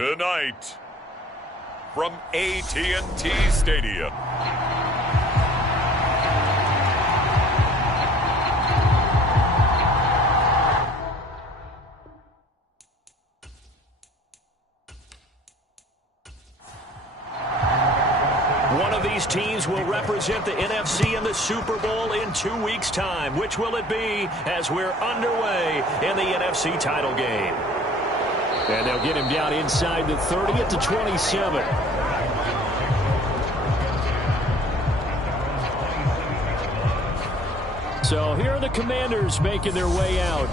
Tonight, from AT&T Stadium. One of these teams will represent the NFC in the Super Bowl in 2 weeks' time. Which will it be as we're underway in the NFC title game? And they'll get him down inside the 30 at the 27. So here are the Commanders making their way out.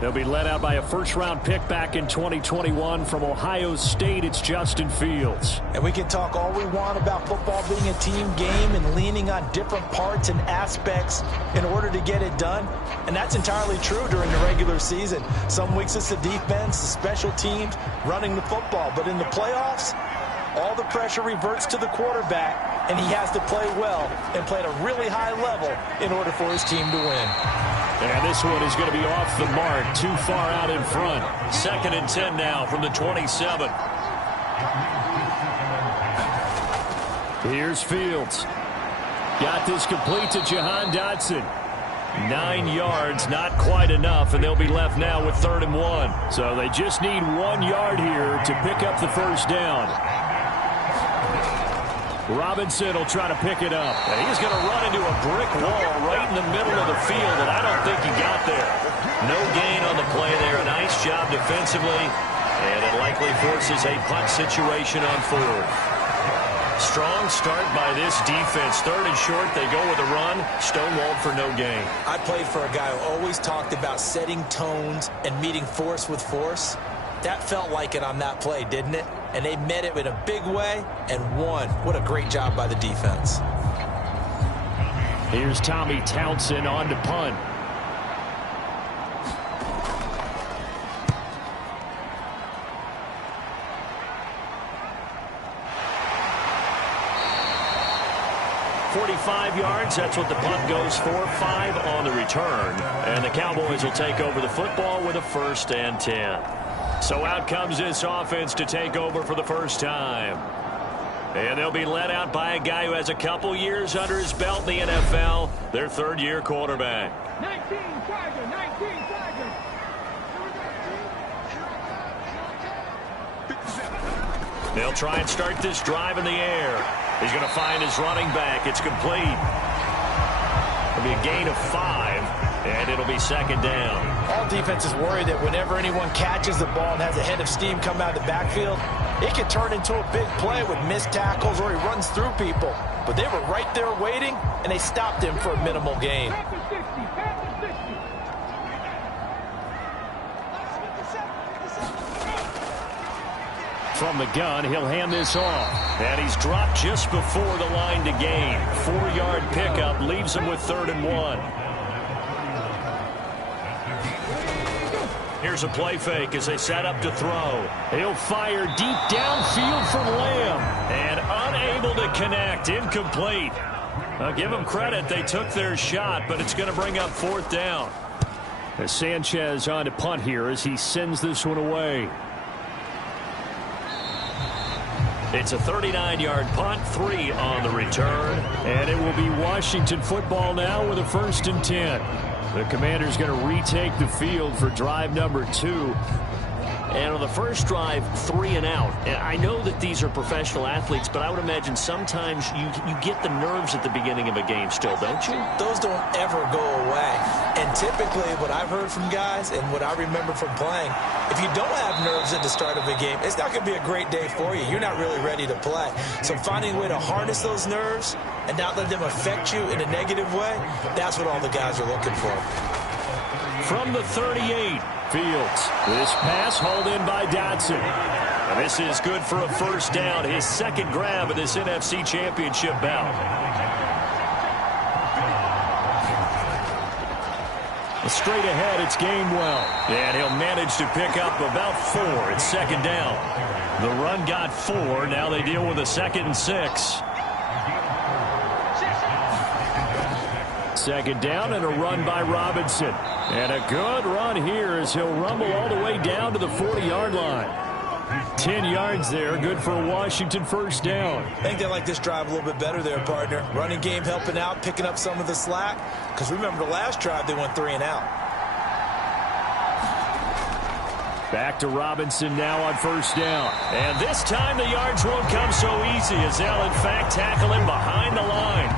They'll be led out by a first-round pick back in 2021 from Ohio State. It's Justin Fields. And we can talk all we want about football being a team game and leaning on different parts and aspects in order to get it done. And that's entirely true during the regular season. Some weeks it's the defense, the special teams, running the football. But in the playoffs, all the pressure reverts to the quarterback, and he has to play well and play at a really high level in order for his team to win. And this one is going to be off the mark, too far out in front. 2nd and 10 now from the 27. Here's Fields. Got this complete to Jahan Dotson. 9 yards, not quite enough, and they'll be left now with 3rd and 1. So they just need 1 yard here to pick up the first down. Robinson will try to pick it up. And he's going to run into a brick wall right in the middle of the field, and I don't think he got there. No gain on the play there. A nice job defensively, and it likely forces a punt situation on 4th. Strong start by this defense. 3rd and short, they go with a run. Stonewalled for no gain. I played for a guy who always talked about setting tones and meeting force with force. That felt like it on that play, didn't it? And they met it in a big way and won. What a great job by the defense. Here's Tommy Townsend on to punt. .45 yards, that's what the punt goes for. 5 on the return. And the Cowboys will take over the football with a 1st and 10. So out comes this offense to take over for the first time. And they'll be led out by a guy who has a couple years under his belt in the NFL, their 3rd-year quarterback. 19 Tiger. They'll try and start this drive in the air. He's going to find his running back. It's complete. It'll be a gain of 5, and it'll be 2nd down. All defenses worry that whenever anyone catches the ball and has a head of steam come out of the backfield, it can turn into a big play with missed tackles or he runs through people. But they were right there waiting, and they stopped him for a minimal gain. From the gun, he'll hand this off. And he's dropped just before the line to gain. 4-yard pickup leaves him with 3rd and 1. Here's a play fake as they set up to throw. He'll fire deep downfield from Lamb. And unable to connect. Incomplete. I'll give them credit. They took their shot, but it's going to bring up 4th down. As Sanchez on to punt here as he sends this one away. It's a 39-yard punt, 3 on the return. And it will be Washington football now with a 1st and 10. The Commanders going to retake the field for drive number 2. And on the first drive, 3 and out. And I know that these are professional athletes, but I would imagine sometimes you get the nerves at the beginning of a game still, don't you? Those don't ever go away. And typically what I've heard from guys and what I remember from playing, if you don't have nerves at the start of a game, it's not going to be a great day for you. You're not really ready to play. So finding a way to harness those nerves and not let them affect you in a negative way, that's what all the guys are looking for. From the 38, Fields. This pass hauled in by Dotson. And this is good for a 1st down, his 2nd grab of this NFC Championship bout. Straight ahead, it's Gainwell. And he'll manage to pick up about 4. It's 2nd down. The run got 4. Now they deal with a 2nd and 6. 2nd down and a run by Robinson. And a good run here as he'll rumble all the way down to the 40-yard line. 10 yards there, good for a Washington first down. I think they like this drive a little bit better there, partner. Running game helping out, picking up some of the slack. Because remember the last drive, they went 3 and out. Back to Robinson now on first down. And this time the yards won't come so easy as they'll in fact tackle him behind the line.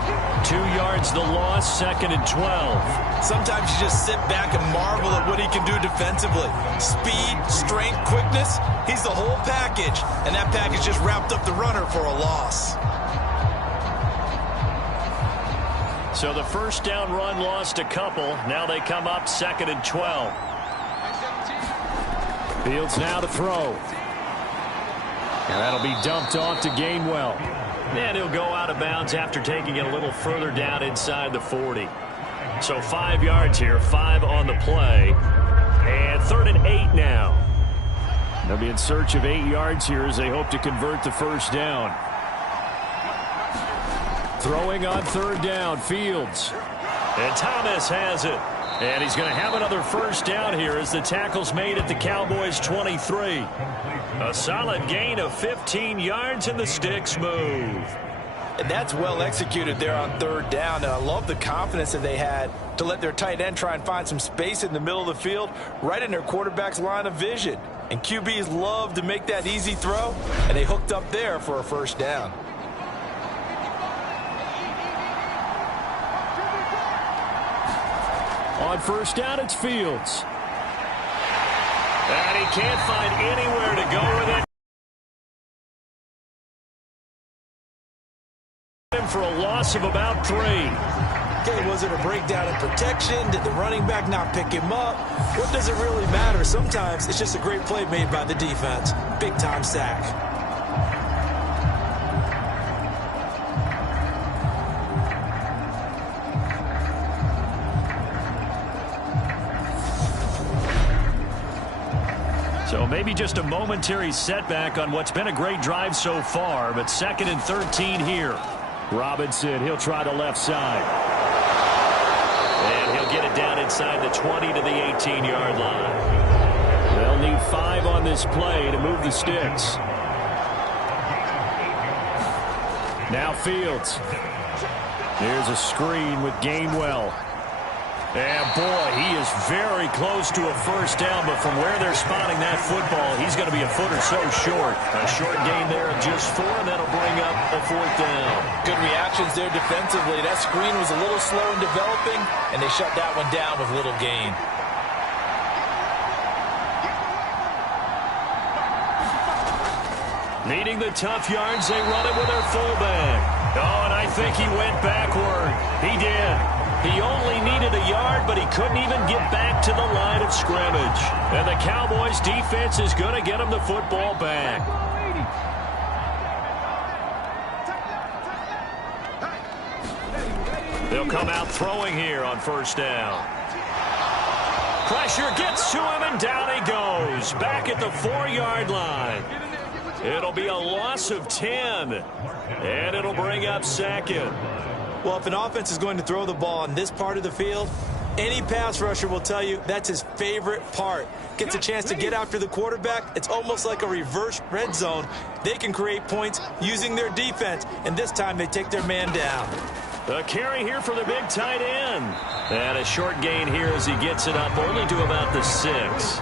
2 yards the loss, 2nd and 12. Sometimes you just sit back and marvel at what he can do defensively. Speed, strength, quickness, he's the whole package. And that package just wrapped up the runner for a loss. So the first down run lost a couple. Now they come up 2nd and 12. Fields now to throw. And that'll be dumped off to Gainwell. And he'll go out of bounds after taking it a little further down inside the 40. So 5 yards here, 5 on the play. And 3rd and 8 now. They'll be in search of 8 yards here as they hope to convert the first down. Throwing on 3rd down, Fields. And Thomas has it. And he's going to have another first down here as the tackle's made at the Cowboys' 23. A solid gain of 15 yards and the sticks move. And that's well executed there on 3rd down. And I love the confidence that they had to let their tight end try and find some space in the middle of the field, right in their quarterback's line of vision. And QBs love to make that easy throw, and they hooked up there for a first down. On first down, it's Fields. And he can't find anywhere to go with it. For a loss of about 3. Okay, was it a breakdown in protection? Did the running back not pick him up? What does it really matter? Sometimes it's just a great play made by the defense. Big-time sack. So maybe just a momentary setback on what's been a great drive so far, but 2nd and 13 here. Robinson, he'll try the left side. And he'll get it down inside the 20 to the 18-yard line. They'll need 5 on this play to move the sticks. Now Fields. Here's a screen with Gainwell. And, boy, he is very close to a first down, but from where they're spotting that football, he's going to be a foot or so short. A short gain there of just 4, and that'll bring up a 4th down. Good reactions there defensively. That screen was a little slow in developing, and they shut that one down with little gain. Needing the tough yards, they run it with their fullback. Oh, and I think he went backward. He did. He only needed a yard, but he couldn't even get back to the line of scrimmage. And the Cowboys' defense is going to get him the football back. They'll come out throwing here on first down. Pressure gets to him, and down he goes. Back at the 4-yard line. It'll be a loss of 10, and it'll bring up 2nd. Well, if an offense is going to throw the ball on this part of the field, any pass rusher will tell you that's his favorite part. Gets a chance to get after the quarterback. It's almost like a reverse red zone. They can create points using their defense, and this time they take their man down. A carry here for the big tight end. And a short gain here as he gets it up only to about the 6.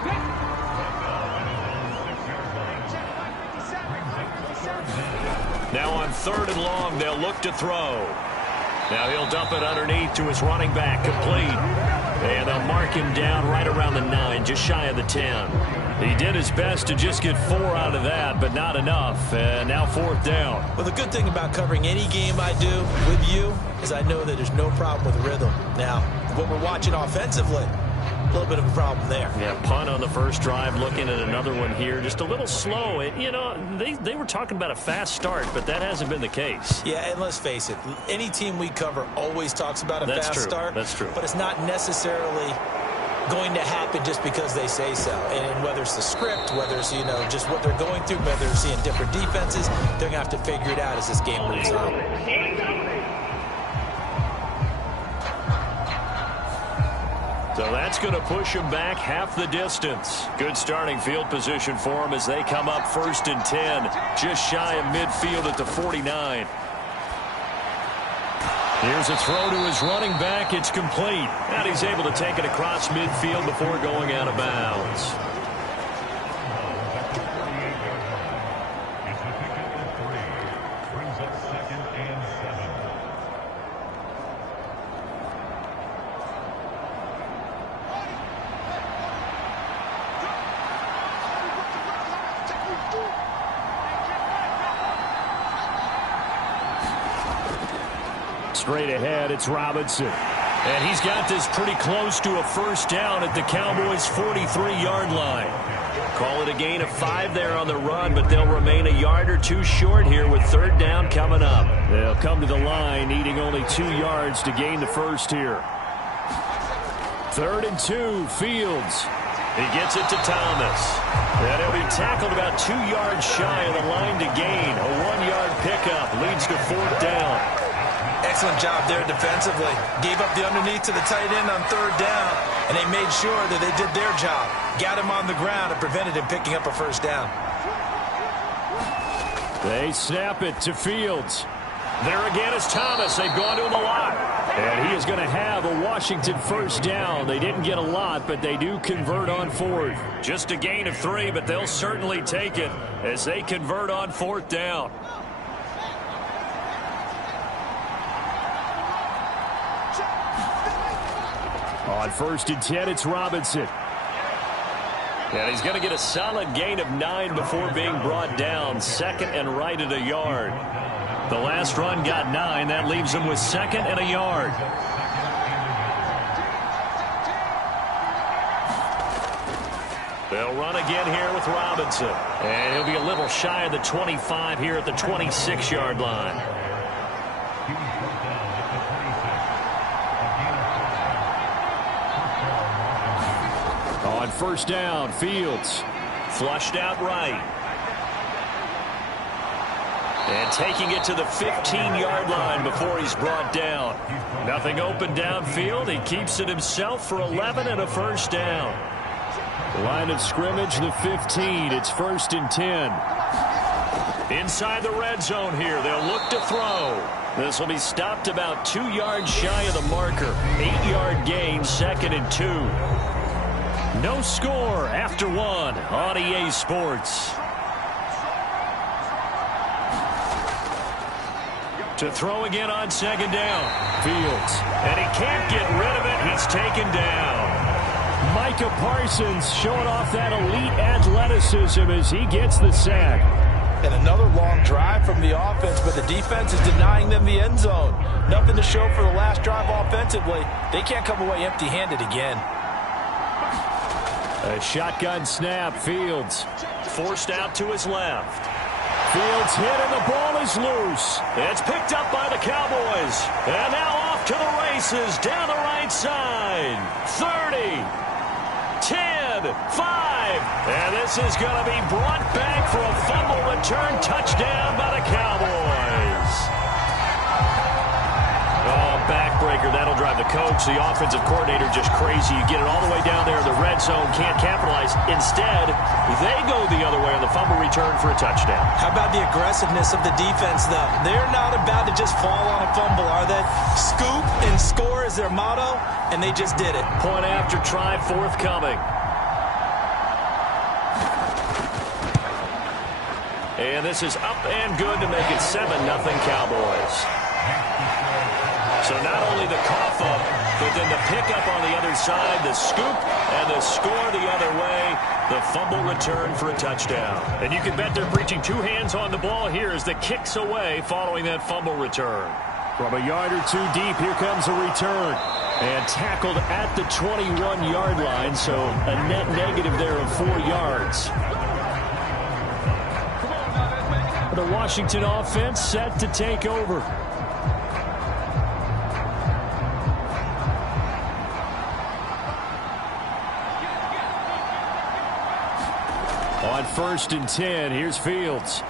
Now on 3rd and long, they'll look to throw. Now he'll dump it underneath to his running back, complete. And they'll mark him down right around the 9, just shy of the 10. He did his best to just get 4 out of that, but not enough. And now 4th down. Well, the good thing about covering any game I do with you is I know that there's no problem with rhythm. Now, what we're watching offensively, a little bit of a problem there. Yeah, punt on the first drive, looking at another one here. Just a little slow. You know, they were talking about a fast start, but that hasn't been the case. Yeah, and let's face it, any team we cover always talks about a fast start. That's true. But it's not necessarily going to happen just because they say so. And whether it's the script, whether it's, you know, just what they're going through, whether they're seeing different defenses, they're going to have to figure it out as this game moves on. So that's going to push him back half the distance. Good starting field position for him as they come up 1st and 10. Just shy of midfield at the 49. Here's a throw to his running back. It's complete. And he's able to take it across midfield before going out of bounds. Straight ahead, it's Robinson. And he's got this pretty close to a first down at the Cowboys' 43-yard line. Call it a gain of 5 there on the run, but they'll remain a yard or 2 short here with 3rd down coming up. They'll come to the line needing only 2 yards to gain the first here. 3rd and 2, Fields. He gets it to Thomas. And he'll be tackled about 2 yards shy of the line to gain. A 1-yard pickup leads to 4th down. Excellent job there defensively. Gave up the underneath to the tight end on 3rd down, and they made sure that they did their job. Got him on the ground and prevented him picking up a first down. They snap it to Fields. There again is Thomas. They've gone to him a lot. And he is going to have a Washington first down. They didn't get a lot, but they do convert on 4th. Just a gain of 3, but they'll certainly take it as they convert on 4th down. On 1st and 10, it's Robinson. And he's going to get a solid gain of 9 before being brought down. 2nd and right at a yard. The last run got 9. That leaves him with 2nd and a yard. They'll run again here with Robinson. And he'll be a little shy of the 25 here at the 26-yard line. On 1st down, Fields. Flushed out right. And taking it to the 15-yard line before he's brought down. Nothing open downfield. He keeps it himself for 11 and a first down. Line of scrimmage, the 15. It's 1st and 10. Inside the red zone here. They'll look to throw. This will be stopped about 2 yards shy of the marker. 8-yard gain, 2nd and 2. No score after 1 on EA Sports. To throw again on 2nd down. Fields. And he can't get rid of it. He's taken down. Micah Parsons showing off that elite athleticism as he gets the sack. And another long drive from the offense, but the defense is denying them the end zone. Nothing to show for the last drive offensively. They can't come away empty-handed again. A shotgun snap. Fields forced out to his left. Fields hit and the ball is loose. It's picked up by the Cowboys. And now off to the races down the right side. 30, 10, 5. And this is going to be brought back for a fumble return touchdown by the Cowboys. Oh, backbreaker. That'll drive the coach, the offensive coordinator, just crazy. You get it all the way down there in the red zone, can't capitalize. Instead, they go the other way on the fumble return for a touchdown. How about the aggressiveness of the defense, though? They're not about to just fall on a fumble, are they? Scoop and score is their motto, and they just did it. Point after try forthcoming. And this is up and good to make it 7-0 Cowboys. So not only the cough up, but then the pickup on the other side, the scoop, and the score the other way, the fumble return for a touchdown. And you can bet they're preaching 2 hands on the ball here as the kicks away following that fumble return. From a yard or 2 deep, here comes a return. And tackled at the 21-yard line, so a net negative there of 4 yards. The Washington offense set to take over. On 1st and 10, here's Fields.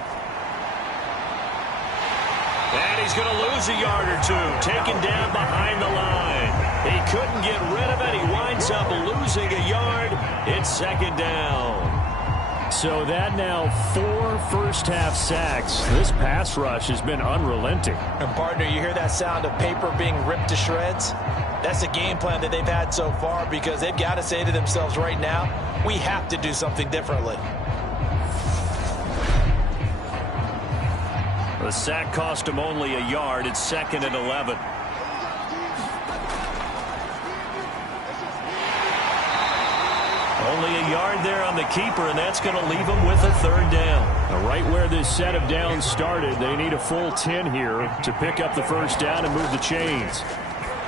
And he's going to lose a yard or 2, taken down behind the line. He couldn't get rid of it. He winds up losing a yard. It's second down. So that now 4 first-half sacks. This pass rush has been unrelenting. And, partner, you hear that sound of paper being ripped to shreds? That's the game plan that they've had so far because they've got to say to themselves right now, we have to do something differently. The sack cost him only a yard. It's 2nd and 11. Only a yard there on the keeper, and that's going to leave him with a 3rd down. Now, right where this set of downs started, they need a full 10 here to pick up the first down and move the chains.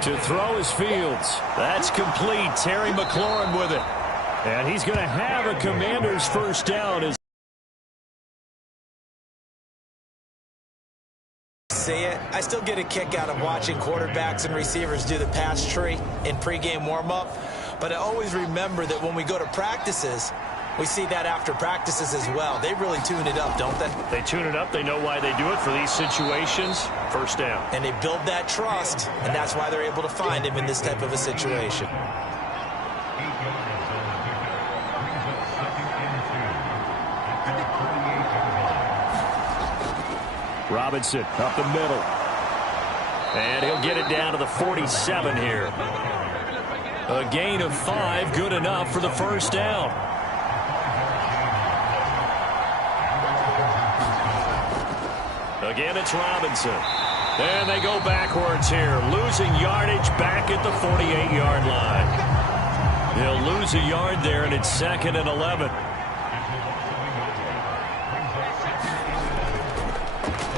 To throw is Fields. That's complete. Terry McLaurin with it. And he's going to have a Commander's first down. Say it. I still get a kick out of watching quarterbacks and receivers do the pass tree in pregame warm-up. But I always remember that when we go to practices, we see that after practices as well. They really tune it up, don't they? They tune it up. They know why they do it for these situations. First down. And they build that trust, and that's why they're able to find him in this type of a situation. Robinson up the middle. And he'll get it down to the 47 here. A gain of 5, good enough for the first down. Again, it's Robinson. And they go backwards here, losing yardage back at the 48-yard line. They'll lose a yard there, and it's 2nd and 11.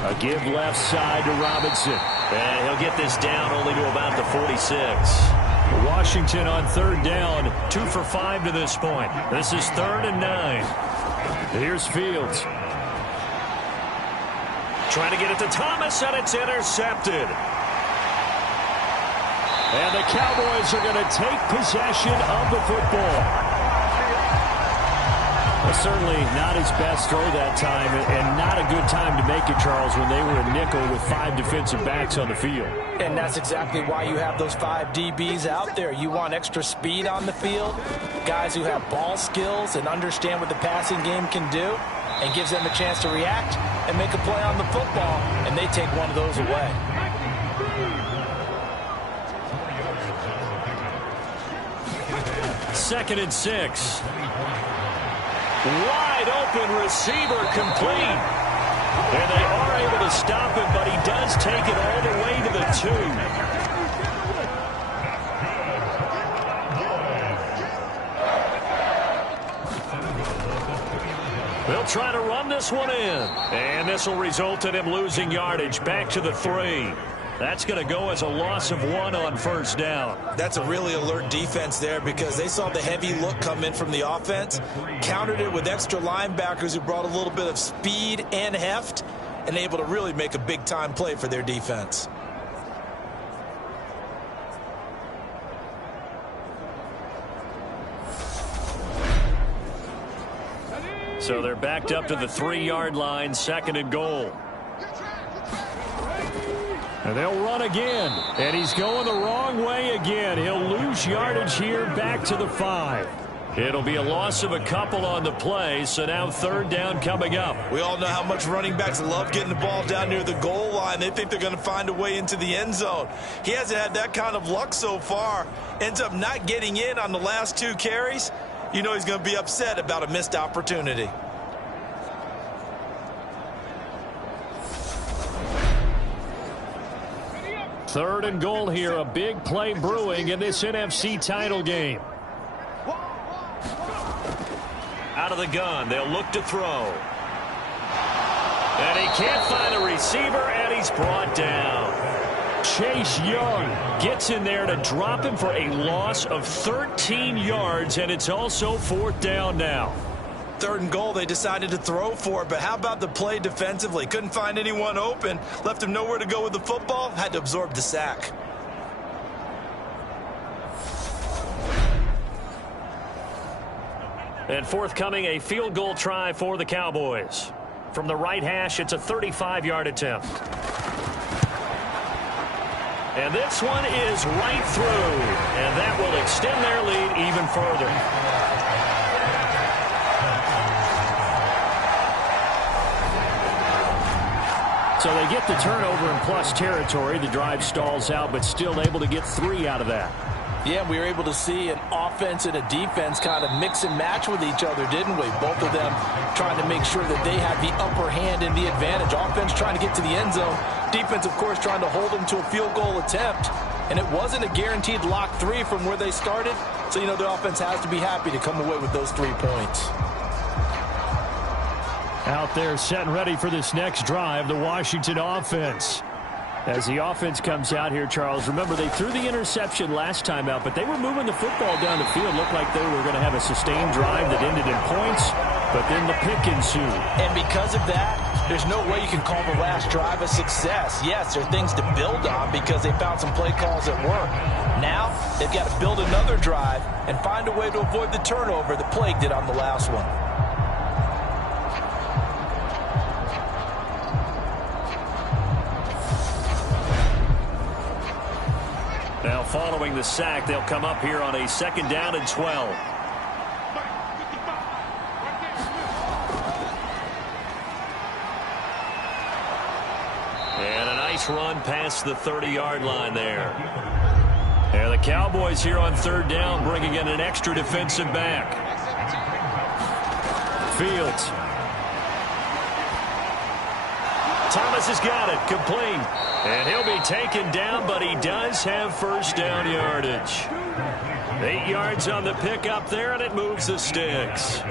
A give left side to Robinson. And he'll get this down only to about the 46. Washington on 3rd down, 2 for 5 to this point. This is 3rd and 9. Here's Fields. Trying to get it to Thomas, and it's intercepted. And the Cowboys are going to take possession of the football. Well, certainly not his best throw that time, and not a good time to make it, Charles, when they were a nickel with 5 defensive backs on the field. And that's exactly why you have those 5 DBs out there. You want extra speed on the field, guys who have ball skills and understand what the passing game can do, and gives them a chance to react and make a play on the football, and they take one of those away. Second and 6. Wide open receiver complete. And they are able to stop him, but he does take it all the way to the 2. They'll try to run this one in. And this will result in him losing yardage back to the 3. That's going to go as a loss of 1 on first down. That's a really alert defense there because they saw the heavy look come in from the offense, countered it with extra linebackers who brought a little bit of speed and heft, and able to really make a big-time play for their defense. So they're backed up to the 3-yard line, 2nd and goal. And they'll run again. And he's going the wrong way again. He'll lose yardage here back to the 5. It'll be a loss of a couple on the play, so now 3rd down coming up. We all know how much running backs love getting the ball down near the goal line. They think they're going to find a way into the end zone. He hasn't had that kind of luck so far. Ends up not getting in on the last 2 carries. You know he's going to be upset about a missed opportunity. Third and goal here, a big play brewing in this NFC title game. Out of the gun, they'll look to throw. And he can't find a receiver, and he's brought down. Chase Young gets in there to drop him for a loss of 13 yards, and it's also 4th down now. 3rd and goal, they decided to throw for it, but how about the play defensively? Couldn't find anyone open, left him nowhere to go with the football, had to absorb the sack. And forthcoming, a field goal try for the Cowboys. From the right hash, it's a 35-yard attempt. And this one is right through. And that will extend their lead even further. So they get the turnover in plus territory. The drive stalls out, but still able to get 3 out of that. Yeah, we were able to see an offense and a defense kind of mix and match with each other, didn't we? Both of them trying to make sure that they had the upper hand and the advantage. Offense trying to get to the end zone. Defense, of course, trying to hold them to a field goal attempt. And it wasn't a guaranteed lock 3 from where they started. So, you know, the offense has to be happy to come away with those 3 points. Out there set and ready for this next drive, the Washington offense. As the offense comes out here, Charles, remember they threw the interception last time out, but they were moving the football down the field. Looked like they were going to have a sustained drive that ended in points, but then the pick ensued. And because of that, there's no way you can call the last drive a success. Yes, there are things to build on because they found some play calls that work. Now, they've got to build another drive and find a way to avoid the turnover that plagued it on the last one. Now, following the sack, they'll come up here on a 2nd down and 12. And a nice run past the 30-yard line there. And the Cowboys here on 3rd down, bringing in an extra defensive back. Fields. Thomas has got it, complete. And he'll be taken down, but he does have 1st down yardage. 8 yards on the pickup there, and it moves the sticks.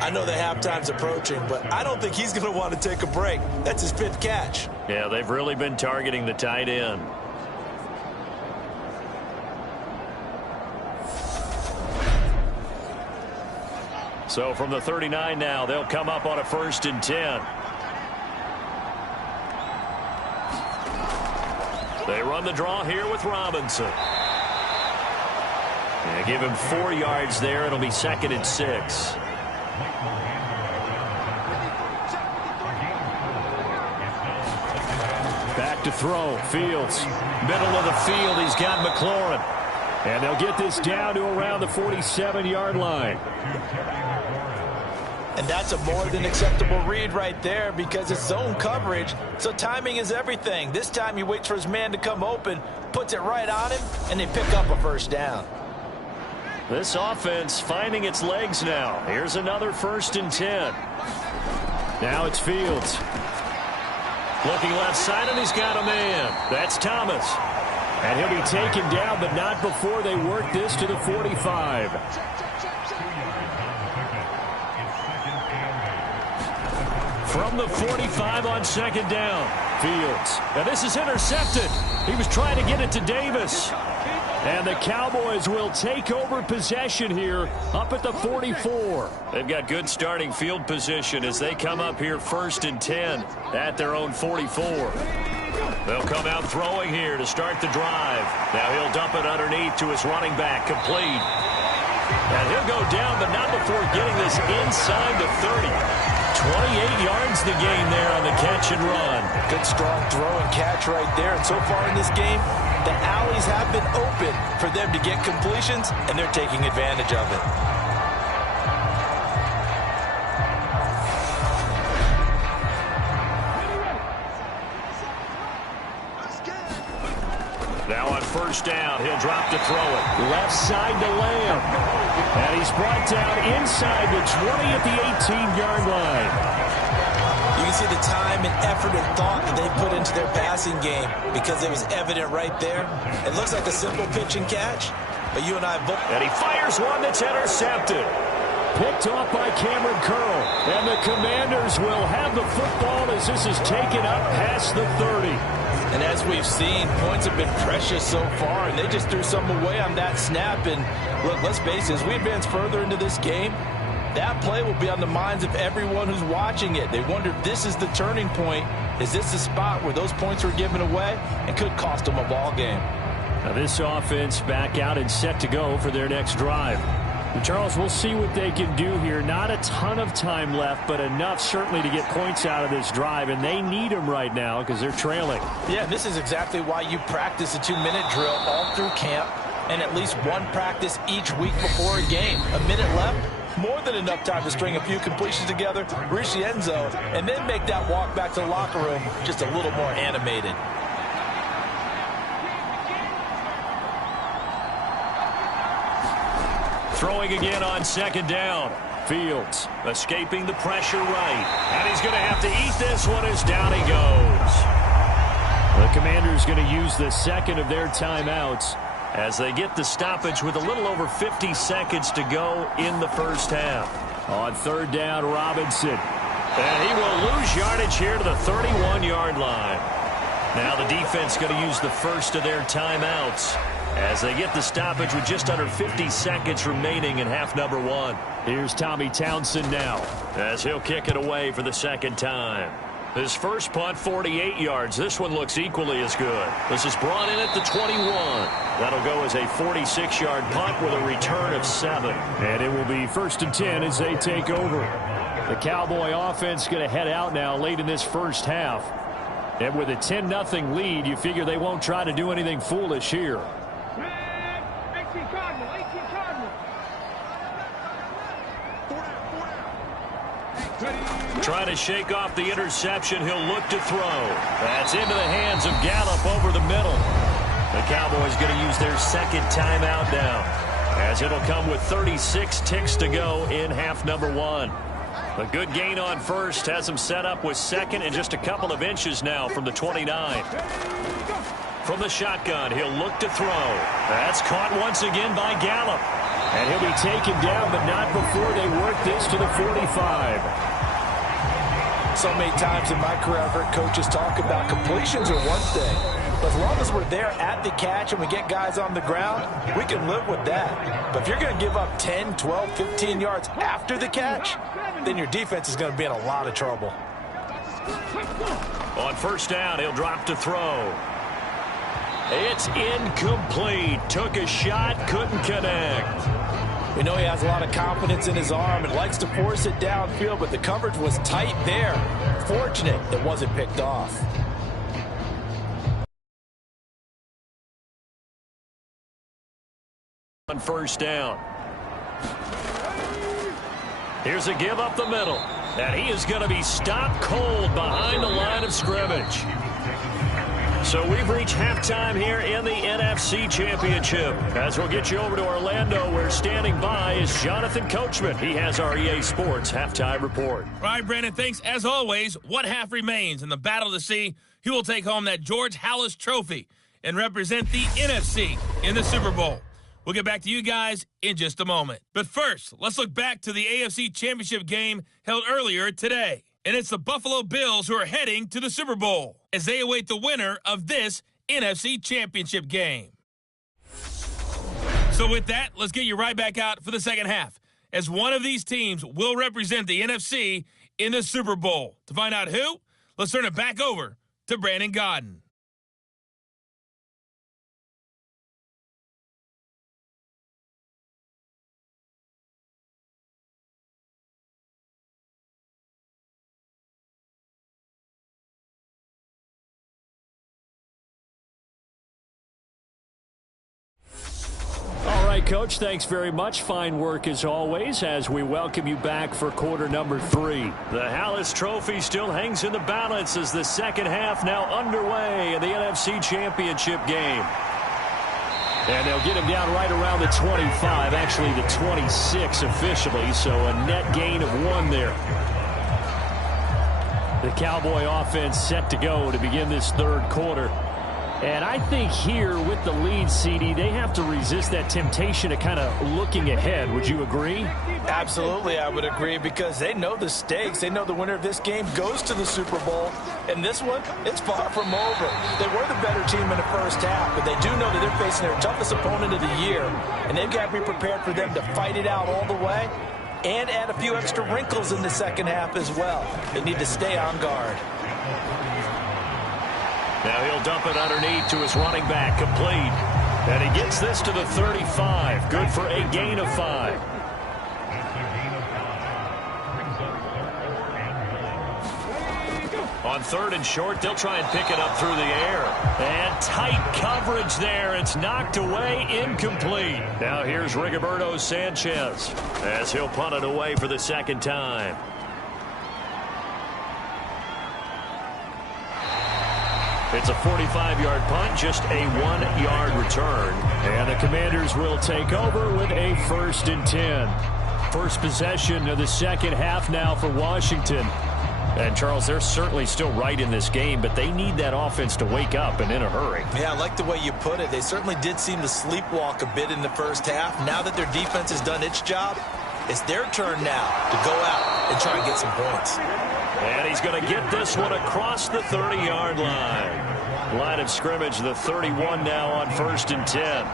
I know the halftime's approaching, but I don't think he's going to want to take a break. That's his 5th catch. Yeah, they've really been targeting the tight end. So from the 39 now, they'll come up on a 1st and 10. They run the draw here with Robinson. And give him 4 yards there. It'll be 2nd and 6. Back to throw. Fields. Middle of the field. He's got McLaurin. And they'll get this down to around the 47-yard line. And that's a more than acceptable read right there because it's zone coverage, so timing is everything. This time he waits for his man to come open, puts it right on him, and they pick up a 1st down. This offense finding its legs now. Here's another 1st and 10. Now it's Fields. Looking left side, and he's got a man. That's Thomas. And he'll be taken down, but not before they work this to the 45. From the 45 on 2nd down. Fields. Now this is intercepted. He was trying to get it to Davis. And the Cowboys will take over possession here up at the 44. They've got good starting field position as they come up here 1st and 10 at their own 44. They'll come out throwing here to start the drive. Now he'll dump it underneath to his running back, complete. And he'll go down, but not before getting this inside the 30. 28 yards the gain there on the catch and run. Good strong throw and catch right there. And so far in this game, the alleys have been open for them to get completions, and they're taking advantage of it. Now on 1st down, he'll drop to throw it. Left side to Lamb. And he's brought down inside the 20 at the 18-yard line. You can see the time and effort and thought that they put into their passing game because it was evident right there. It looks like a simple pitch and catch, but you and I both... And he fires one that's intercepted. Picked off by Cameron Curl. And the Commanders will have the football as this is taken up past the 30. And as we've seen, points have been precious so far, and they just threw some away on that snap. And look, let's face it, as we advance further into this game, that play will be on the minds of everyone who's watching it. They wonder if this is the turning point. Is this the spot where those points were given away and could cost them a ball game? Now this offense back out and set to go for their next drive. And Charles, we'll see what they can do here. Not a ton of time left, but enough certainly to get points out of this drive, and they need them right now because they're trailing. Yeah, this is exactly why you practice a 2-minute drill all through camp and at least one practice each week before a game. A minute left, more than enough time to string a few completions together, reach the end zone, and then make that walk back to the locker room just a little more animated. Throwing again on second down. Fields escaping the pressure right. And he's going to have to eat this one as down he goes. The Commanders going to use the second of their timeouts as they get the stoppage with a little over 50 seconds to go in the first half. On third down, Robinson. And he will lose yardage here to the 31-yard line. Now the defense going to use the first of their timeouts as they get the stoppage with just under 50 seconds remaining in half number one. Here's Tommy Townsend now as he'll kick it away for the second time. His first punt, 48 yards. This one looks equally as good. This is brought in at the 21. That'll go as a 46-yard punt with a return of 7. And it will be 1st and 10 as they take over. The Cowboy offense going to head out now late in this first half. And with a 10-0 lead, you figure they won't try to do anything foolish here. 18 Cardinals. Trying to shake off the interception. He'll look to throw. That's into the hands of Gallup over the middle. The Cowboys going to use their second timeout now, as it'll come with 36 ticks to go in half number one. A good gain on first has him set up with second and just a couple of inches now from the 29. From the shotgun, he'll look to throw. That's caught once again by Gallup. And he'll be taken down, but not before they work this to the 45. So many times in my career I've heard coaches talk about completions are one thing, but as long as we're there at the catch and we get guys on the ground, we can live with that. But if you're going to give up 10, 12, 15 yards after the catch, then your defense is going to be in a lot of trouble. On first down, he'll drop to throw. It's incomplete. Took a shot, couldn't connect. We know he has a lot of confidence in his arm and likes to force it downfield, but the coverage was tight there. Fortunate it wasn't picked off. On first down. Here's a give up the middle. And he is going to be stopped cold behind the line of scrimmage. So we've reached halftime here in the NFC Championship. As we'll get you over to Orlando, where standing by is Jonathan Coachman. He has our EA Sports halftime report. All right, Brandon, thanks. As always, one half remains in the battle to see who will take home that George Halas Trophy and represent the NFC in the Super Bowl. We'll get back to you guys in just a moment. But first, let's look back to the AFC Championship game held earlier today. And it's the Buffalo Bills who are heading to the Super Bowl as they await the winner of this NFC Championship game. So with that, let's get you right back out for the second half, as one of these teams will represent the NFC in the Super Bowl. To find out who, let's turn it back over to Brandon Gaudin. All right, Coach, thanks very much. Fine work as always as we welcome you back for quarter number 3. The Halas Trophy still hangs in the balance as the second half now underway in the NFC Championship game. And they'll get him down right around the 25, actually the 26 officially, so a net gain of 1 there. The Cowboy offense set to go to begin this third quarter. And I think here with the lead, CD, they have to resist that temptation of kind of looking ahead. Would you agree? Absolutely, I would agree, because they know the stakes. They know the winner of this game goes to the Super Bowl. And this one, it's far from over. They were the better team in the first half, but they do know that they're facing their toughest opponent of the year. And they've got to be prepared for them to fight it out all the way and add a few extra wrinkles in the second half as well. They need to stay on guard. Now he'll dump it underneath to his running back, complete. And he gets this to the 35. Good for a gain of 5. On 3rd and short, they'll try and pick it up through the air. And tight coverage there. It's knocked away, incomplete. Now here's Rigoberto Sanchez as he'll punt it away for the second time. It's a 45-yard punt, just a 1-yard return. And the Commanders will take over with a 1st and 10. First possession of the second half now for Washington. And, Charles, they're certainly still right in this game, but they need that offense to wake up and in a hurry. Yeah, I like the way you put it. They certainly did seem to sleepwalk a bit in the first half. Now that their defense has done its job, it's their turn now to go out and try and get some points. And he's going to get this one across the 30-yard line. Line of scrimmage, the 31 now on 1st and 10.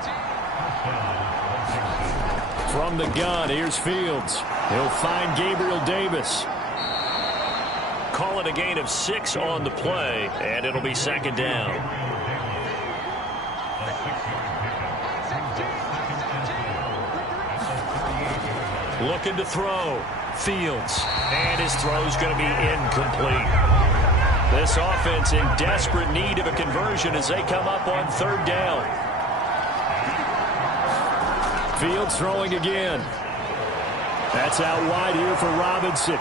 From the gun, here's Fields. He'll find Gabriel Davis. Call it a gain of 6 on the play, and it'll be 2nd down. Looking to throw. Fields. And his throw's going to be incomplete. This offense in desperate need of a conversion as they come up on 3rd down. Fields throwing again. That's out wide here for Robinson.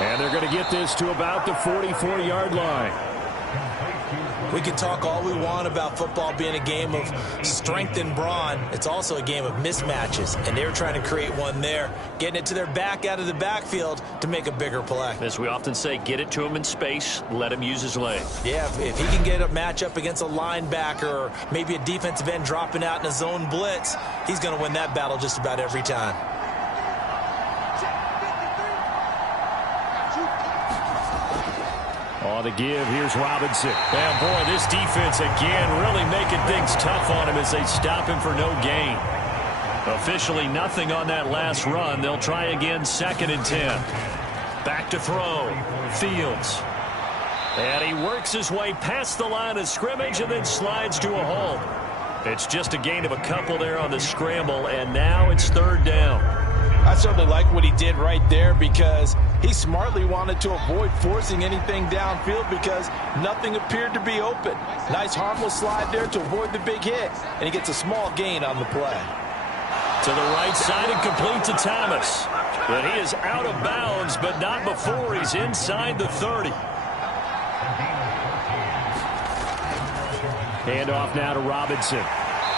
And they're going to get this to about the 44-yard line. We can talk all we want about football being a game of strength and brawn. It's also a game of mismatches, and they're trying to create one there, getting it to their back out of the backfield to make a bigger play. As we often say, get it to him in space, let him use his legs. Yeah, if he can get a matchup against a linebacker or maybe a defensive end dropping out in a zone blitz, he's going to win that battle just about every time. On the give, here's Robinson. And boy, this defense again really making things tough on him as they stop him for no gain. Officially nothing on that last run. They'll try again, 2nd and 10. Back to throw. Fields. And he works his way past the line of scrimmage and then slides to a halt. It's just a gain of a couple there on the scramble, and now it's 3rd down. I certainly like what he did right there because he smartly wanted to avoid forcing anything downfield because nothing appeared to be open. Nice harmless slide there to avoid the big hit, and he gets a small gain on the play. To the right side and complete to Thomas. But he is out of bounds, but not before he's inside the 30. Hand off now to Robinson.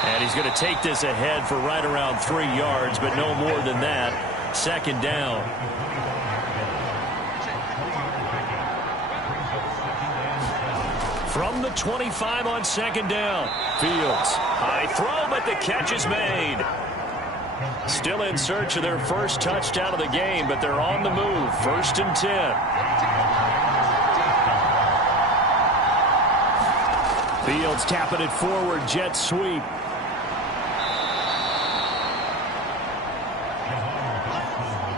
And he's going to take this ahead for right around 3 yards, but no more than that. 2nd down. From the 25 on 2nd down. Fields. High throw, but the catch is made. Still in search of their first touchdown of the game, but they're on the move. 1st and 10. Fields tapping it forward. Jet sweep.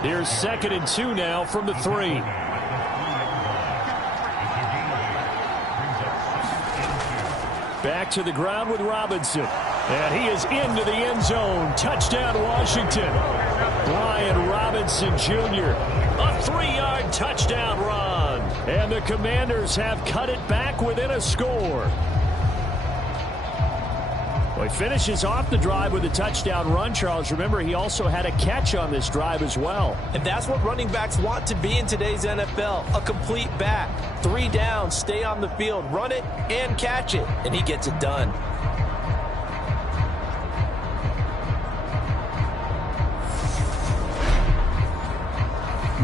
Here's 2nd and 2 now from the 3. Back to the ground with Robinson. And he is into the end zone. Touchdown, Washington. Brian Robinson Jr. A 3-yard touchdown run. And the Commanders have cut it back within a score. Well, he finishes off the drive with a touchdown run, Charles. Remember, he also had a catch on this drive as well. And that's what running backs want to be in today's NFL, a complete back. 3 downs, stay on the field, run it, and catch it. And he gets it done.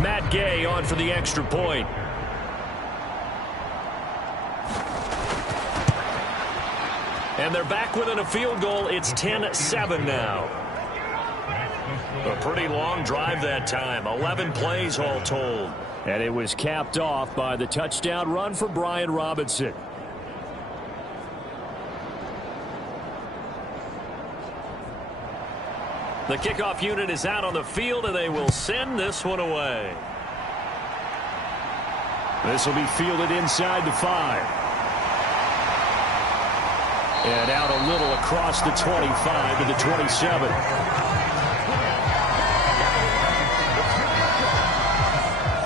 Matt Gay on for the extra point. And they're back within a field goal. It's 10-7 now. A pretty long drive that time. 11 plays all told. And it was capped off by the touchdown run for Brian Robinson. The kickoff unit is out on the field, and they will send this one away. This will be fielded inside the 5. And out a little across the 25 to the 27.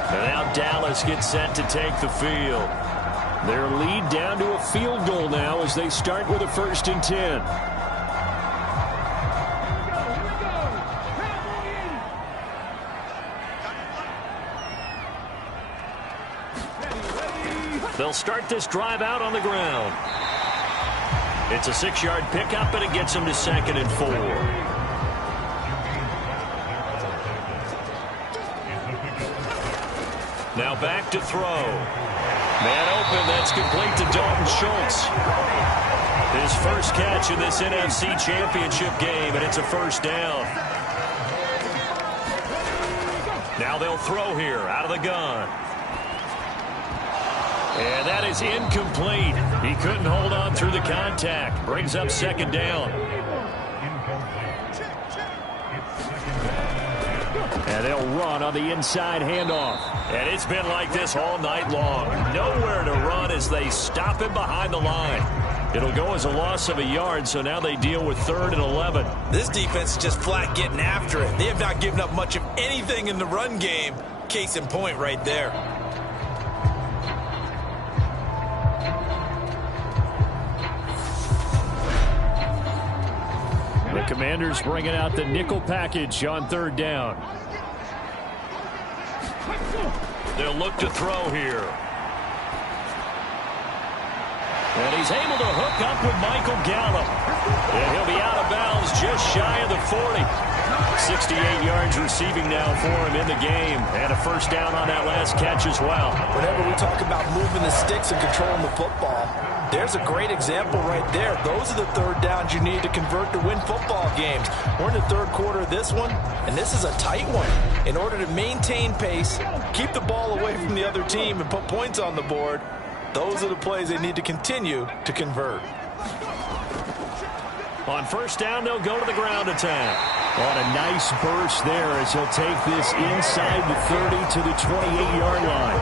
And now Dallas Dallas gets set to take the field. Their lead down to a field goal now as they start with a 1st and 10. They'll start this drive out on the ground. It's a 6-yard pickup, and it gets them to 2nd and 4. Now back to throw. Man open, that's complete to Dalton Schultz. His first catch in this NFC Championship game, and it's a 1st down. Now they'll throw here out of the gun. And that is incomplete. He couldn't hold on through the contact. Brings up 2nd down. And they'll run on the inside handoff. And it's been like this all night long. Nowhere to run as they stop him behind the line. It'll go as a loss of a yard, so now they deal with 3rd and 11. This defense is just flat getting after it. They have not given up much of anything in the run game. Case in point right there. The Commanders bringing out the nickel package on 3rd down. They'll look to throw here. And he's able to hook up with Michael Gallup. And he'll be out of bounds just shy of the 40. 68 yards receiving now for him in the game. And a 1st down on that last catch as well. Whenever we talk about moving the sticks and controlling the football, there's a great example right there. Those are the 3rd downs you need to convert to win football games. We're in the 3rd quarter of this one, and this is a tight one. In order to maintain pace, keep the ball away from the other team, and put points on the board, those are the plays they need to continue to convert. On 1st down, they'll go to the ground attack. On a nice burst there as he'll take this inside the 30 to the 28-yard line.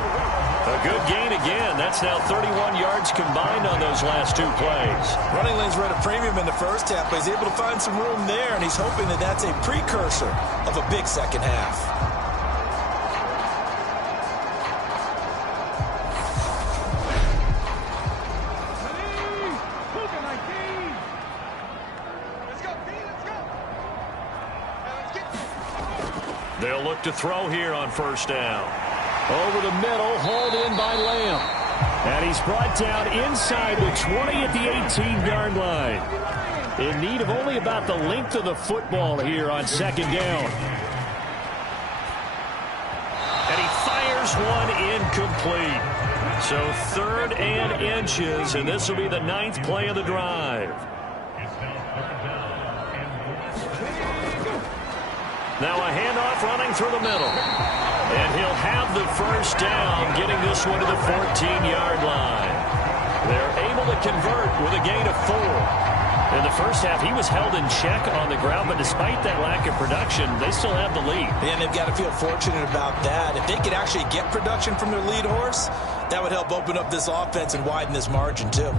A good gain again. That's now 31 yards combined on those last 2 plays. Running lanes were at a premium in the first half, but he's able to find some room there, and he's hoping that that's a precursor of a big second half. They'll look to throw here on 1st down. Over the middle, hauled in by Lamb. And he's brought down inside the 20 at the 18-yard line. In need of only about the length of the football here on 2nd down. And he fires one incomplete. So 3rd and inches, and this will be the 9th play of the drive. Now a handoff running through the middle. And he'll have the 1st down, getting this one to the 14-yard line. They're able to convert with a gain of 4. In the first half, he was held in check on the ground, but despite that lack of production, they still have the lead. And they've got to feel fortunate about that. If they could actually get production from their lead horse, that would help open up this offense and widen this margin, too.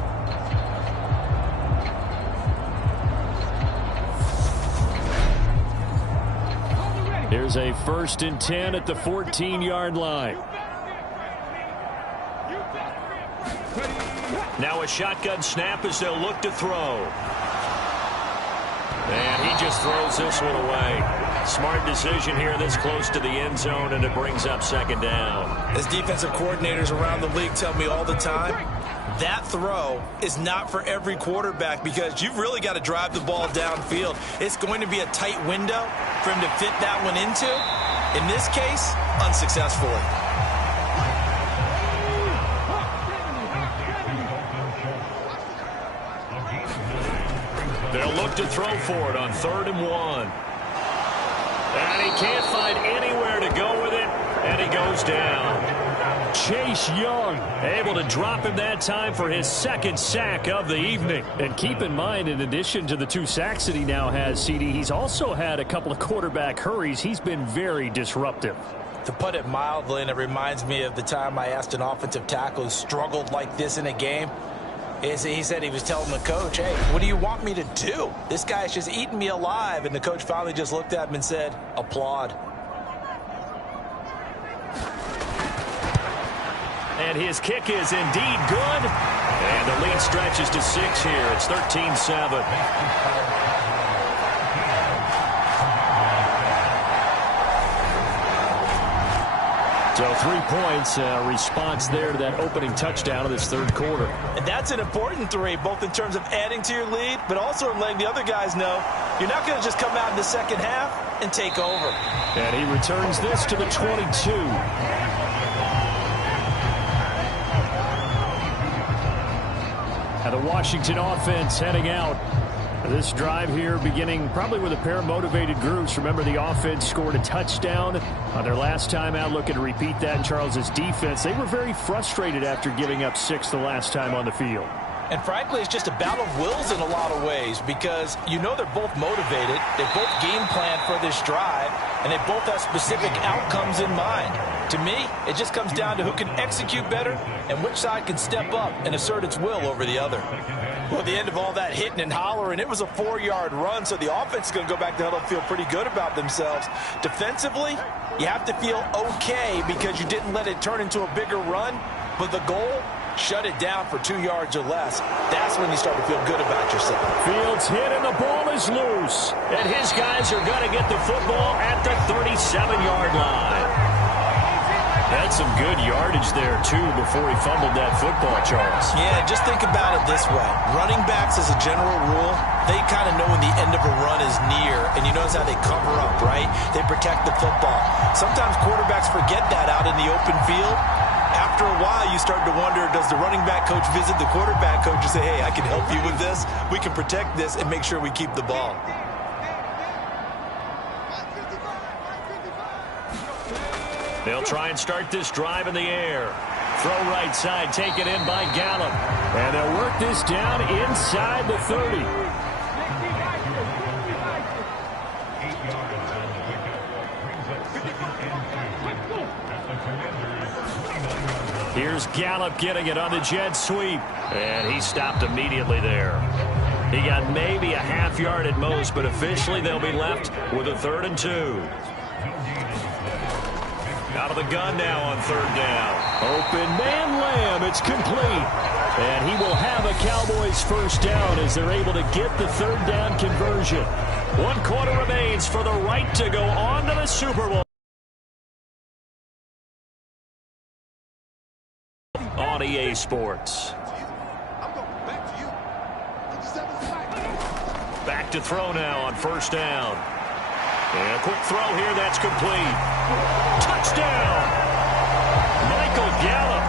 Here's a 1st and 10 at the 14-yard line. Now a shotgun snap as they'll look to throw. And he just throws this one away. Smart decision here this close to the end zone, and it brings up 2nd down. As defensive coordinators around the league tell me all the time, that throw is not for every quarterback because you've really got to drive the ball downfield. It's going to be a tight window for him to fit that one into. In this case, unsuccessfully. They'll look to throw for it on 3rd and 1. And he can't find anywhere to go with it, and he goes down. Chase Young able to drop him that time for his 2nd sack of the evening. And keep in mind, in addition to the 2 sacks that he now has, CD, he's also had a couple of quarterback hurries. He's been very disruptive. To put it mildly, and it reminds me of the time I asked an offensive tackle who struggled like this in a game, he said he was telling the coach, hey, what do you want me to do? This guy's just eating me alive. And the coach finally just looked at him and said, applaud. And his kick is indeed good. And the lead stretches to 6 here. It's 13-7. So 3 points, response there to that opening touchdown of this third quarter. And that's an important 3, both in terms of adding to your lead, but also in letting the other guys know you're not going to just come out in the second half and take over. And he returns this to the 22. And the Washington offense heading out. This drive here beginning probably with a pair of motivated groups. Remember, the offense scored a touchdown on their last time out. Looking to repeat that in Charles's defense. They were very frustrated after giving up 6 the last time on the field. And frankly, it's just a battle of wills in a lot of ways because you know they're both motivated. They both game plan for this drive, and they both have specific outcomes in mind. To me, it just comes down to who can execute better and which side can step up and assert its will over the other. Well, at the end of all that hitting and hollering, it was a 4-yard run, so the offense is going to go back to huddle and feel pretty good about themselves. Defensively, you have to feel okay because you didn't let it turn into a bigger run, but the goal, shut it down for 2 yards or less. That's when you start to feel good about yourself. Fields hit and the ball is loose. And his guys are going to get the football at the 37-yard line. That's some good yardage there, too, before he fumbled that football, Charles. Yeah, just think about it this way. Running backs, as a general rule, they kind of know when the end of a run is near, and you notice how they cover up, right? They protect the football. Sometimes quarterbacks forget that out in the open field. After a while, you start to wonder, does the running back coach visit the quarterback coach and say, hey, I can help you with this? We can protect this and make sure we keep the ball. They'll try and start this drive in the air. Throw right side, taken in by Gallup. And they'll work this down inside the 30. Here's Gallup getting it on the jet sweep. And he stopped immediately there. He got maybe a half yard at most, but officially they'll be left with a 3rd and 2. Out of the gun now on 3rd down. Open man Lamb. It's complete. And he will have a Cowboys 1st down as they're able to get the 3rd down conversion. 1 quarter remains for the right to go on to the Super Bowl. On EA Sports. Back to throw now on 1st down. And a quick throw here, that's complete. Touchdown! Michael Gallup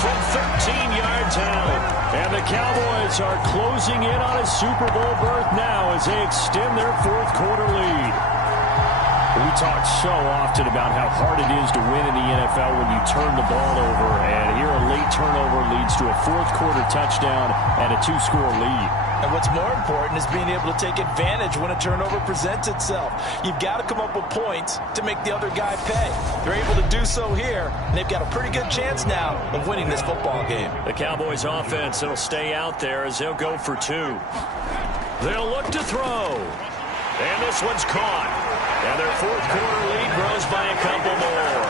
from 13 yards out. And the Cowboys are closing in on a Super Bowl berth now as they extend their 4th quarter lead. We talk so often about how hard it is to win in the NFL when you turn the ball over. And here a late turnover leads to a 4th quarter touchdown and a 2-score lead. And what's more important is being able to take advantage when a turnover presents itself. You've got to come up with points to make the other guy pay. They're able to do so here, and they've got a pretty good chance now of winning this football game. The Cowboys offense will stay out there as they'll go for 2. They'll look to throw. And this one's caught. And their 4th quarter lead grows by a couple more.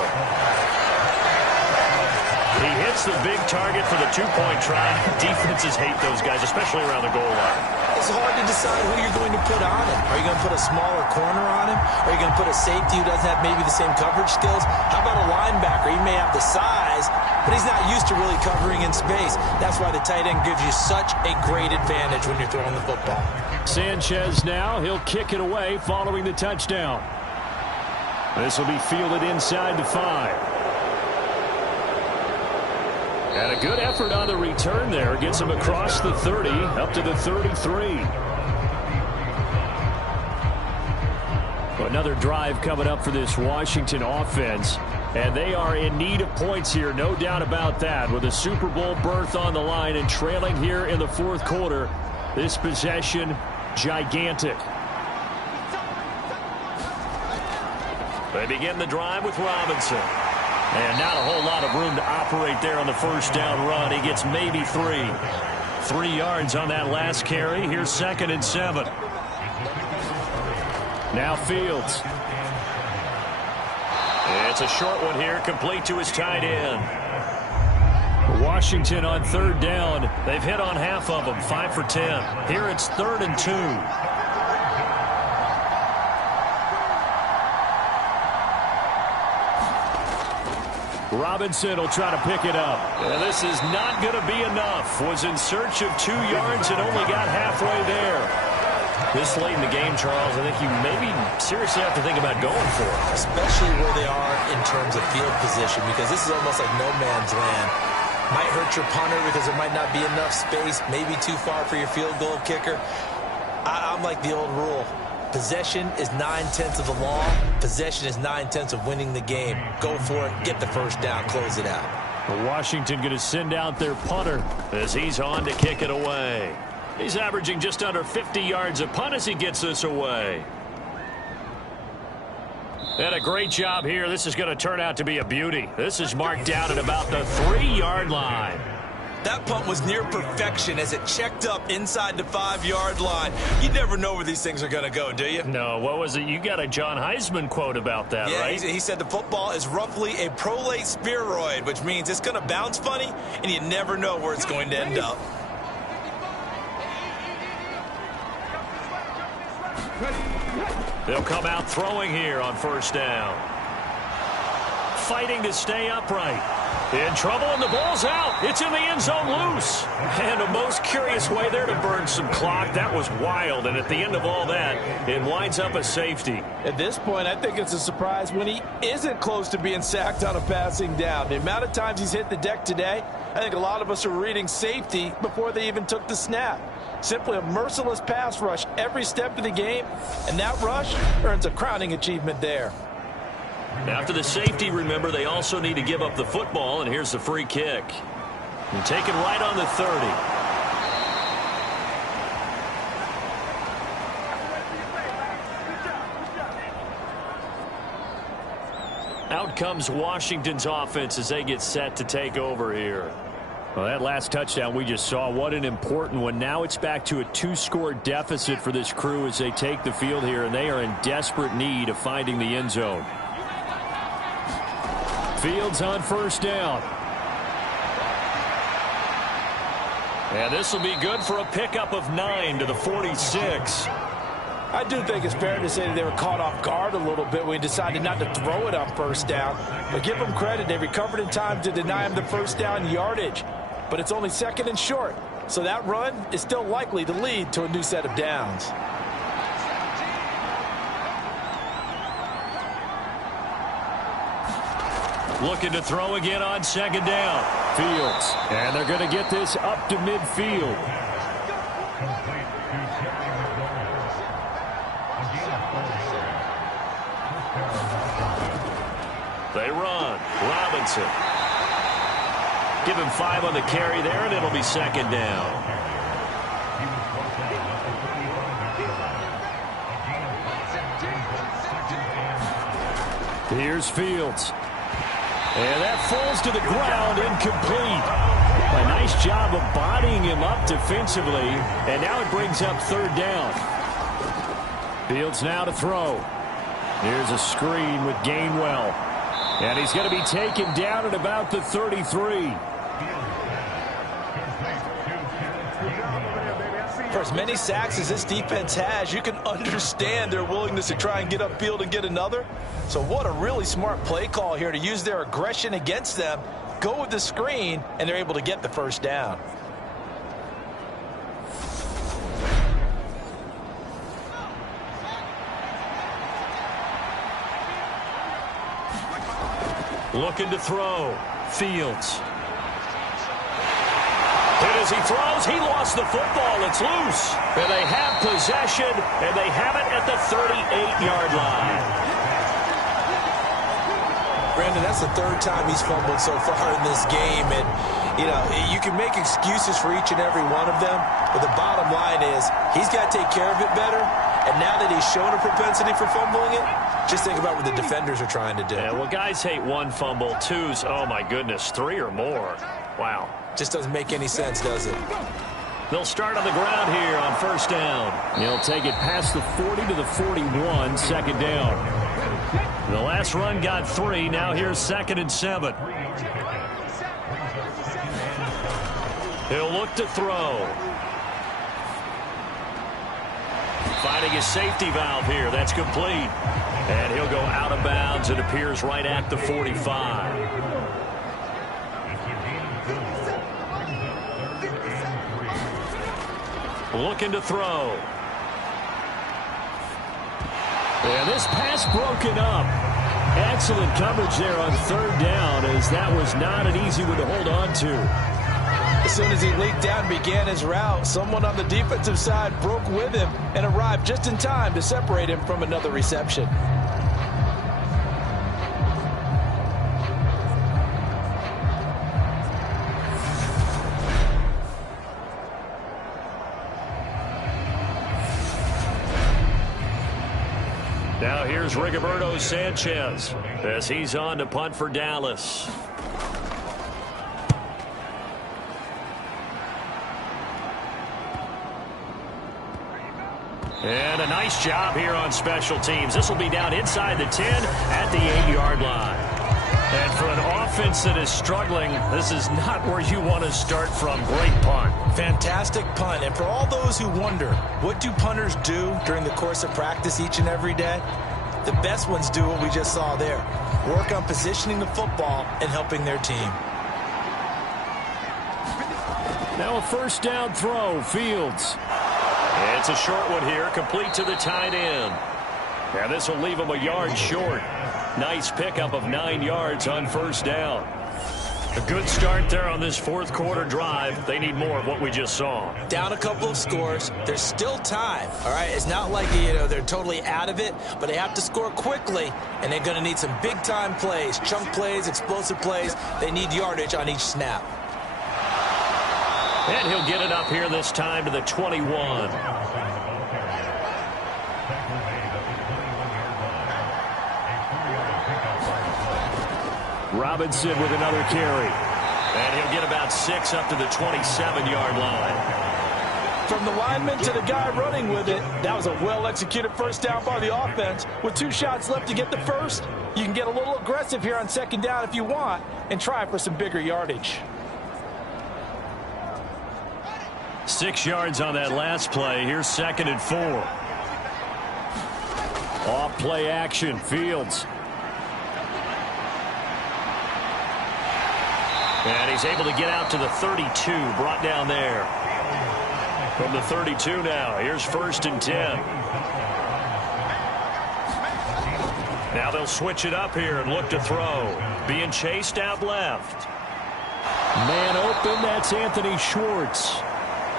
He hits the big target for the 2-point try. Defenses hate those guys, especially around the goal line. It's hard to decide who you're going to put on him. Are you going to put a smaller corner on him? Are you going to put a safety who doesn't have maybe the same coverage skills? How about a linebacker? He may have the size, but he's not used to really covering in space. That's why the tight end gives you such a great advantage when you're throwing the football. Sanchez now, he'll kick it away following the touchdown. This will be fielded inside the 5. And a good effort on the return there. Gets him across the 30, up to the 33. Another drive coming up for this Washington offense. And they are in need of points here, no doubt about that. With a Super Bowl berth on the line and trailing here in the 4th quarter. This possession, gigantic. They begin the drive with Robinson. And not a whole lot of room to operate there on the 1st down run. He gets maybe 3. 3 yards on that last carry. Here's 2nd and 7. Now Fields. It's a short one here, complete to his tight end. Washington on third down. They've hit on half of them, 5 for 10. Here it's 3rd and 2. Robinson will try to pick it up. And this is not going to be enough. Was in search of 2 yards and only got halfway there. This late in the game, Charles, I think you maybe seriously have to think about going for it. Especially where they are in terms of field position, because this is almost like no man's land. Might hurt your punter because there might not be enough space, maybe too far for your field goal kicker. I'm like the old rule. Possession is 9/10 of the law. Possession is 9/10 of winning the game. Go for it, get the first down, close it out. Washington going to send out their punter as he's on to kick it away. He's averaging just under 50 yards a punt as he gets this away. And a great job here. This is going to turn out to be a beauty. This is marked out at about the 3-yard line. That punt was near perfection as it checked up inside the 5-yard line. You never know where these things are going to go, do you? No, what was it? You got a John Heisman quote about that, right? He said the football is roughly a prolate spheroid, which means it's going to bounce funny, and you never know where it's going to end up. They'll come out throwing here on first down. Fighting to stay upright. In trouble, and the ball's out. It's in the end zone loose. And a most curious way there to burn some clock. That was wild, and at the end of all that, it winds up a safety. At this point, I think it's a surprise when he isn't close to being sacked on a passing down. The amount of times he's hit the deck today, I think a lot of us are reading safety before they even took the snap. Simply a merciless pass rush every step of the game, and that rush earns a crowning achievement there. After the safety, remember, they also need to give up the football, and here's the free kick. And taken right on the 30. Out comes Washington's offense as they get set to take over here. Well, that last touchdown we just saw, what an important one. Now it's back to a 2-score deficit for this crew as they take the field here, and they are in desperate need of finding the end zone. Fields on first down. And this will be good for a pickup of 9 to the 46. I do think it's fair to say that they were caught off guard a little bit when we decided not to throw it on first down. But give them credit. They recovered in time to deny him the first down yardage. But it's only 2nd and short. So that run is still likely to lead to a new set of downs. Looking to throw again on 2nd down. Fields. And they're going to get this up to midfield. They run. Robinson. Give him 5 on the carry there, and it'll be 2nd down. Here's Fields. And that falls to the ground, incomplete. A nice job of bodying him up defensively, and now it brings up 3rd down. Fields now to throw. Here's a screen with Gainwell. And he's going to be taken down at about the 33. For as many sacks as this defense has, you can understand their willingness to try and get upfield and get another. So what a really smart play call here to use their aggression against them, go with the screen, and they're able to get the first down. Looking to throw. Fields. And as he throws, he lost the football. It's loose. And they have possession, and they have it at the 38-yard line. Brandon, that's the 3rd time he's fumbled so far in this game. And, you know, you can make excuses for each and every one of them. But the bottom line is he's got to take care of it better. And now that he's shown a propensity for fumbling it, just think about what the defenders are trying to do. Yeah, well, guys hate 1 fumble, 2's, oh, my goodness, 3 or more. Wow. Just doesn't make any sense, does it? They'll start on the ground here on first down. He'll take it past the 40 to the 41, 2nd down. The last run got 3. Now here's 2nd and 7. He'll look to throw. Finding his safety valve here. That's complete. And he'll go out of bounds. It appears right at the 45. Looking to throw. And this pass broken up. Excellent coverage there on third down, as that was not an easy one to hold on to. As soon as he leaked out and began his route, someone on the defensive side broke with him and arrived just in time to separate him from another reception. Now here's Rigoberto Sanchez as he's on to punt for Dallas. And a nice job here on special teams. This will be down inside the 10 at the 8-yard line. And for an offense that is struggling, this is not where you want to start from. Great punt. Fantastic punt. And for all those who wonder, what do punters do during the course of practice each and every day? The best ones do what we just saw there. Work on positioning the football and helping their team. Now a first down throw, Fields. It's a short one here, complete to the tight end. And this will leave him a yard short. Nice pickup of 9 yards on first down. A good start there on this fourth quarter drive. They need more of what we just saw. Down a couple of scores. There's still time. All right, it's not like they're totally out of it, but they have to score quickly, and they're going to need some big-time plays, chunk plays, explosive plays. They need yardage on each snap. And he'll get it up here this time to the 21. Robinson with another carry. And he'll get about 6 up to the 27-yard line. From the lineman to the guy running with it, that was a well-executed first down by the offense. With 2 shots left to get the first, you can get a little aggressive here on second down if you want and try for some bigger yardage. 6 yards on that last play. Here's 2nd and 4. Off play action, Fields. And he's able to get out to the 32, brought down there. From the 32 now, here's 1st and 10. Now they'll switch it up here and look to throw. Being chased out left. Man open, that's Anthony Schwartz.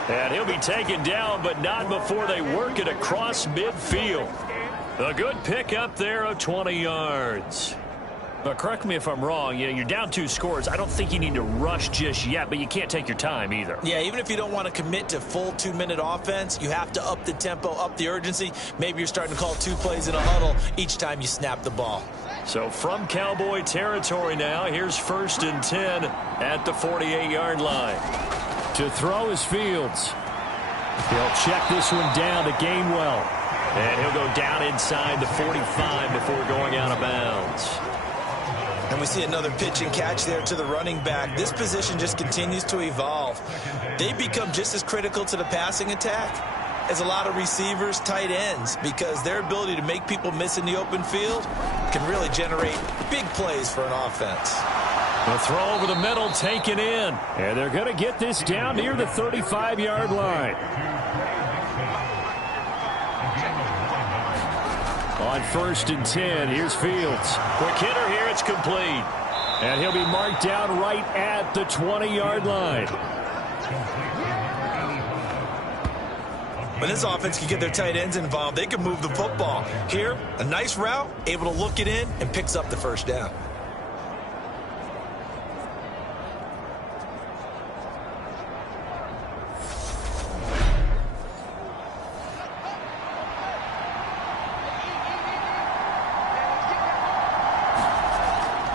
And he'll be taken down, but not before they work it across midfield. A good pickup there of 20 yards. But correct me if I'm wrong, you're down 2 scores. I don't think you need to rush just yet, but you can't take your time either. Yeah, even if you don't want to commit to full 2-minute offense, you have to up the tempo, up the urgency. Maybe you're starting to call 2 plays in a huddle each time you snap the ball. So from Cowboy territory now, here's 1st and 10 at the 48-yard line. To throw is Fields. He'll check this one down to Gainwell. And he'll go down inside the 45 before going out of bounds. And we see another pitch and catch there to the running back. This position just continues to evolve. They become just as critical to the passing attack as a lot of receivers, tight ends, because their ability to make people miss in the open field can really generate big plays for an offense. The throw over the middle taken in. And they're going to get this down near the 35-yard line. On 1st and 10, here's Fields. Quick hitter here, it's complete. And he'll be marked down right at the 20-yard line. When this offense can get their tight ends involved, they can move the football. Here, a nice route, able to look it in, and picks up the first down.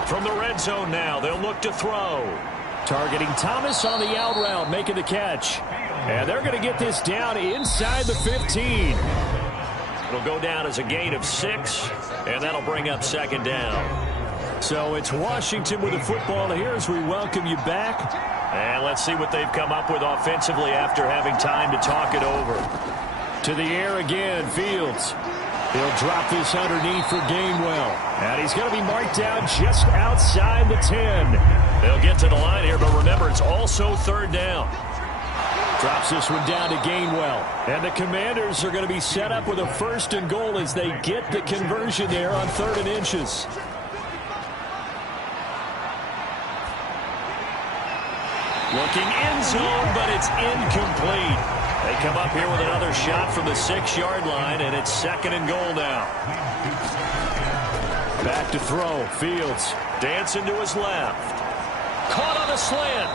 From the red zone now, they'll look to throw. Targeting Thomas on the out route, making the catch. And they're going to get this down inside the 15. It'll go down as a gain of 6, and that'll bring up 2nd down. So it's Washington with the football here as we welcome you back. And let's see what they've come up with offensively after having time to talk it over. To the air again, Fields. He'll drop this underneath for Gainwell. And he's going to be marked down just outside the 10. They'll get to the line here, but remember, it's also third down. Drops this one down to Gainwell. And the Commanders are going to be set up with a 1st and goal as they get the conversion there on 3rd and inches. Looking end zone, but it's incomplete. They come up here with another shot from the 6-yard line, and it's 2nd and goal now. Back to throw. Fields dancing to his left. Caught on a slant.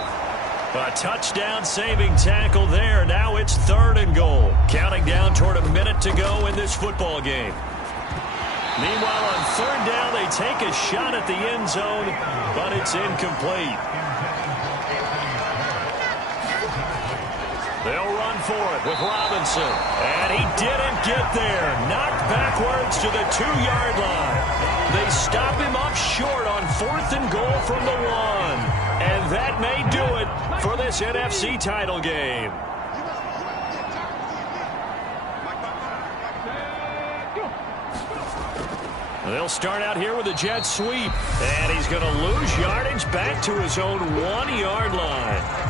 A touchdown-saving tackle there. Now it's 3rd and goal. Counting down toward a minute to go in this football game. Meanwhile, on 3rd down, they take a shot at the end zone, but it's incomplete. They'll run for it with Robinson. And he didn't get there. Knocked backwards to the 2-yard line. They stop him up short on 4th and goal from the 1. And that may do it for this NFC title game. They'll start out here with a jet sweep. And he's going to lose yardage back to his own 1-yard line.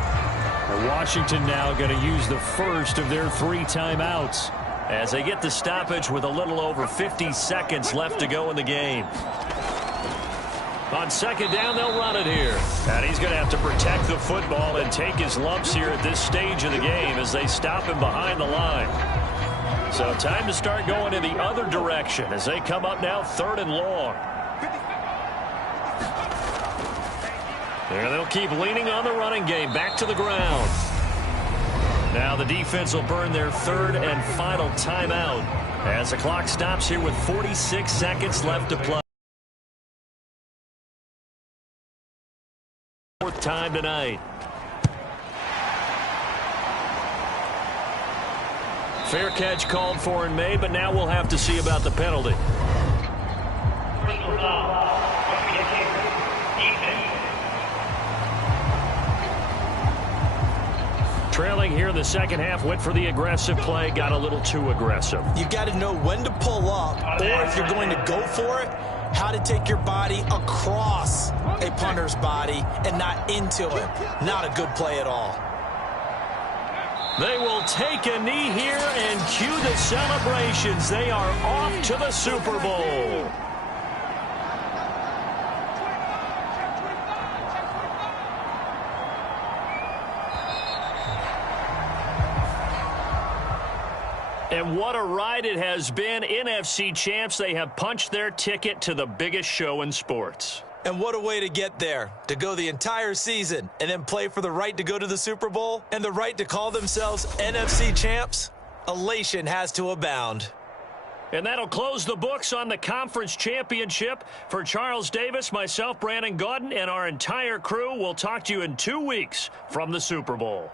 Washington now going to use the first of their 3 timeouts as they get the stoppage with a little over 50 seconds left to go in the game. On 2nd down, they'll run it here. And he's going to have to protect the football and take his lumps here at this stage of the game as they stop him behind the line. So time to start going in the other direction as they come up now 3rd and long. There, they'll keep leaning on the running game. Back to the ground. Now the defense will burn their 3rd and final timeout as the clock stops here with 46 seconds left to play. 4th time tonight. Fair catch called for and made, but now we'll have to see about the penalty. Trailing here in the 2nd half, went for the aggressive play, got a little too aggressive. You got to know when to pull up, or if you're going to go for it, how to take your body across a punter's body and not into him. Not a good play at all. They will take a knee here and cue the celebrations. They are off to the Super Bowl. And what a ride it has been. NFC champs, they have punched their ticket to the biggest show in sports. And what a way to get there, to go the entire season and then play for the right to go to the Super Bowl and the right to call themselves NFC champs. Elation has to abound. And that'll close the books on the conference championship. For Charles Davis, myself, Brandon Gaudin, and our entire crew, we'll talk to you in 2 weeks from the Super Bowl.